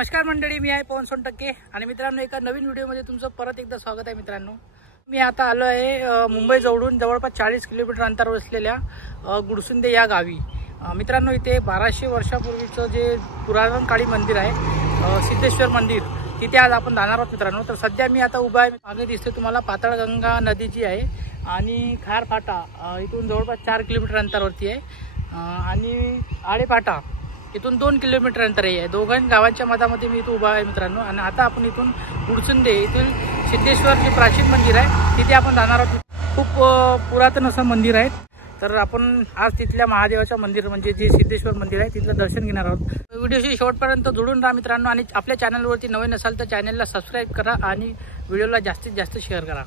नमस्कार मंडळी, मी आहे पवन सोनटक्के आणि मित्रांनो एका नवीन व्हिडिओमध्ये तुमचं परत एकदा स्वागत आहे। मित्रांनो मी आता आलो आहे मुंबई जवळून जवळपास 40 किलोमीटर अंतरावर असलेल्या गुडसुंदे या गावी। मित्रांनो इथे 1200 वर्षापूर्वीचं जे पुराणकाळी मंदिर आहे सिद्धेश्वर मंदिर, तिथे आज आपण जाणार आहोत मित्रांनो। तर सध्या मी आता उभा आहे, मागे दिसते तुम्हाला पाताळगंगा नदी जी आहे आणि खार फाटा इथून जवळपास 4 किलोमीटर अंतरावरती आहे आणि आळेफाटा इथून 2 किलोमीटर अंतर आहे। दोघांच्या गावांच्या मधामध्ये मी इथं उभा आहे मित्रांनो। आणि आता आपण इथून गुडसुंदे इथून सिद्धेश्वर जे प्राचीन मंदिर आहे तिथे आपण जाणार आहोत। खूप पुरातन असं मंदिर आहे। तर आपण आज तिथल्या महादेवाच्या मंदिर म्हणजे जे सिद्धेश्वर मंदिर आहे तिथलं दर्शन घेणार आहोत। व्हिडिओशी शेवटपर्यंत जोडून राहा मित्रांनो आणि आपल्या चॅनलवरती नवीन असाल तर चॅनलला सबस्क्राईब करा आणि व्हिडिओला जास्तीत जास्त शेअर करा।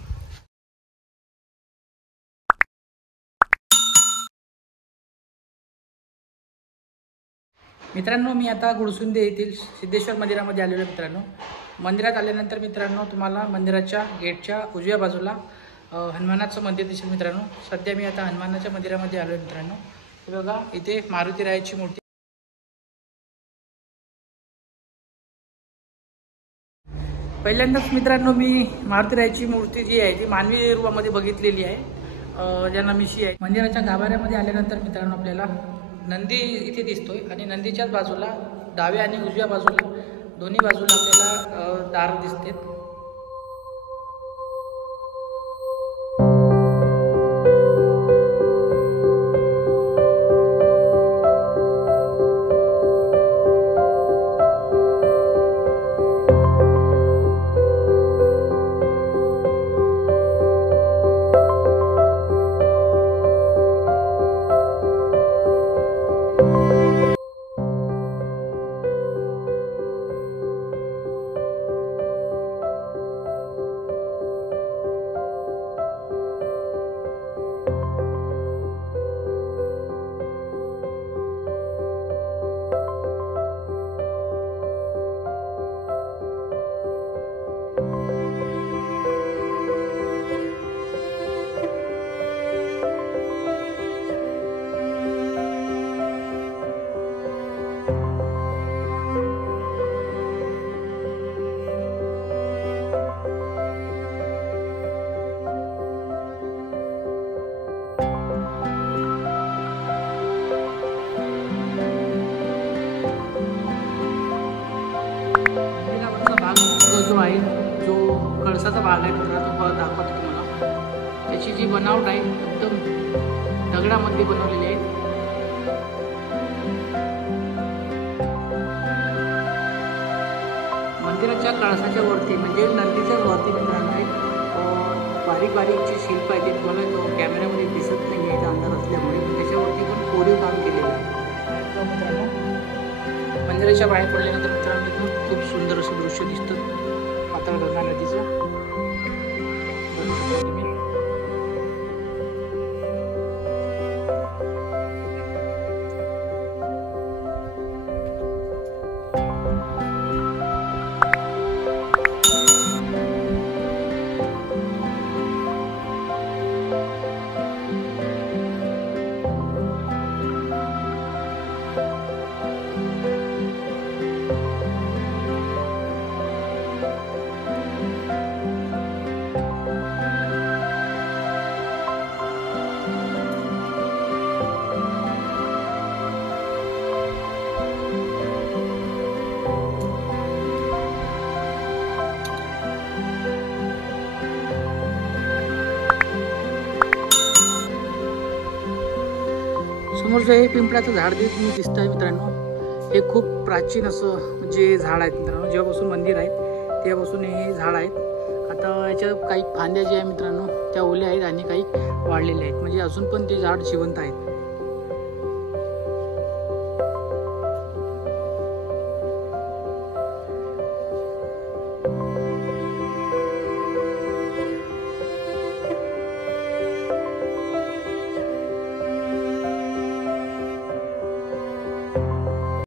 मित्रांनो मी आता गुडसुंदे येथील सिद्धेश्वर मंदिरामध्ये आलेलो मित्रांनो। मंदिरात आल्यानंतर मित्रांनो तुम्हाला मंदिराच्या गेटच्या उजव्या बाजूला हनुमानाचं मंदिर दिसेल मित्रांनो। सध्या मी आता हनुमानाच्या मंदिरामध्ये आलो मित्रांनो। हे बघा इथे मारुतीरायाची मूर्ती। पहिल्यांदाच मित्रांनो मी मारुतीरायाची मूर्ती जी आहे ती मानवी रूपामध्ये बघितलेली आहे, ज्या नमिशी आहे। मंदिराच्या गाभाऱ्यामध्ये आल्यानंतर मित्रांनो आपल्याला नंदी इथे दिसतोय आणि नंदीच्याच बाजूला डाव्या आणि उजव्या बाजूला दोन्ही बाजूला आपल्याला दार दिसतात। जो आहे जो कळसाचा भाग आहे मित्रांनो दाखवतो तुम्हाला। त्याची जी बनावट आहे एकदम दगडामध्ये बनवलेली आहे। मंदिराच्या कळसाच्या वरती म्हणजे नंदीच्याच वरती मित्रांनो एक बारीक बारीकची शिल्प आहे ते तुम्हाला कॅमेऱ्यामध्ये दिसत नाही याचा अंदाज असल्यामुळे त्याच्यावरती पण कोरीव काम केलेलं आहे मित्रांनो। मंदिराच्या बाहेर पडल्यानंतर मित्रांनो खूप सुंदर असं दृश्य दिसतं पाताळगंगा नदीचं। समोरचं हे पिंपळाचं झाड तुम्ही दिसत आहे मित्रांनो। हे खूप प्राचीन असं म्हणजे झाड आहे मित्रांनो। जेव्हापासून मंदिर आहे तेव्हापासून हे झाड आहेत। आता याच्या काही फांद्या जे आहे मित्रांनो त्या ओल्या आहेत आणि काही वाढलेल्या आहेत, म्हणजे अजून पण ते झाड जिवंत आहेत।